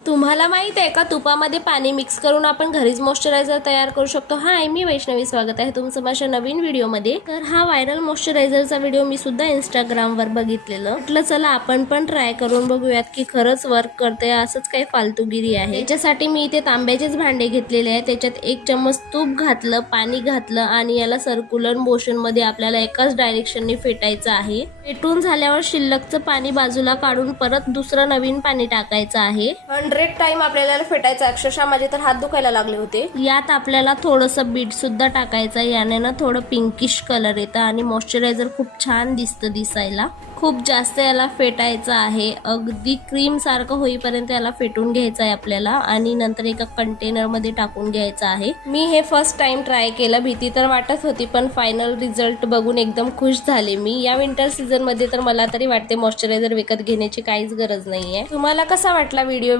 तुम्हाला माहित आहे का तुपामध्ये पाणी मिक्स करून आपण घरीच मॉइश्चरायझर तयार करू शकतो। हाय, मी वैष्णवी, स्वागत आहे तुमचं माझ्या नवीन व्हिडिओमध्ये। तर हा व्हायरल मॉइश्चरायझरचा व्हिडिओ मी सुद्धा इंस्टाग्रामवर बघितलेलं, म्हटलं चला आपण पण ट्राय करून बघूयात की खरंच वर्क करते, असंच काही फालतूगिरी आहे। त्याच्यासाठी मी इथे तांब्याचेच भांडे घेतलेले आहे, त्याच्यात 1 चम्मच तूप घातलं, पाणी घातलं आणि याला सर्क्युलर मोशन मध्ये आपल्याला एकाच डायरेक्शनने फेटायचं आहे। फेटून झाल्यावर शिल्लकचं पाणी बाजूला काढून परत दुसरं नवीन पाणी टाकायचं आहे। 100 टाइम आपल्याला फेटायचं। अक्षरशः माझे तर हात दुखायला लागले होते। यात आपल्याला थोडंसं बीट सुद्धा टाकायचं, याने ना थोडं पिंकिश कलर येतं आणि मॉइश्चरायझर खूप छान दिसतं दिसायला। खूप जास्त याला फेटायचं आहे, अगदी क्रीम सारखं होईपर्यंत याला फेटून घ्यायचं आहे आपल्याला आणि नंतर एका कंटेनर मध्ये टाकून घ्यायचं आहे। मी हे फर्स्ट टाइम ट्राय केलं, भीती तर वाटत होती पण फायनल रिझल्ट बघून एकदम खुश झाले मी। या विंटर सीझन मध्ये तर मला तरी वाटते मॉइश्चरायझर विकत घेण्याची काहीच गरज नाहीये। तुम्हाला कसा वाटला व्हिडिओ